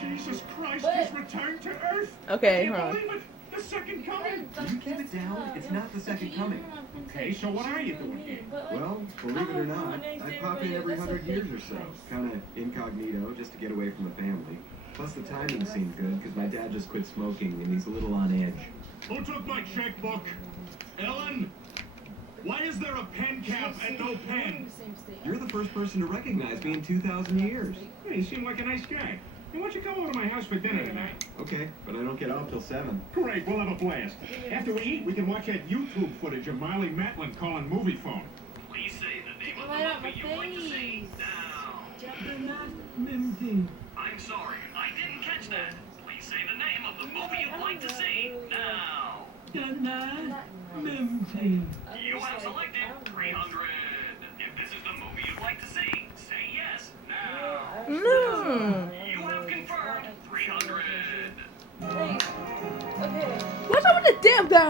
Jesus Christ, he's returned to Earth. Okay, I can't hold on. believe it. The second coming. Will you keep it down? It's not the second coming. Okay, so what are you doing here? Well, believe it or not, I pop in every 100 years or so. Kind of incognito, just to get away from the family. Plus the timing seemed good, because my dad just quit smoking, and he's a little on edge. Who took my checkbook? Ellen? Why is there a pen cap and no pen? You're the first person to recognize me in 2,000 years. Hey, you seem like a nice guy. Hey, why don't you come over to my house for dinner tonight? Okay, but I don't get out till 7. Great, we'll have a blast. After we eat, we can watch that YouTube footage of Marley Matlin calling movie phone. Please say the name of the movie you'd like to see now. I'm sorry, I didn't catch that. Please say the name of the movie you'd like to see now. You have selected 300. If this is the movie you'd like to see, say yes now. No. You have confirmed 300. Thanks. Okay. What's up with the damn bell?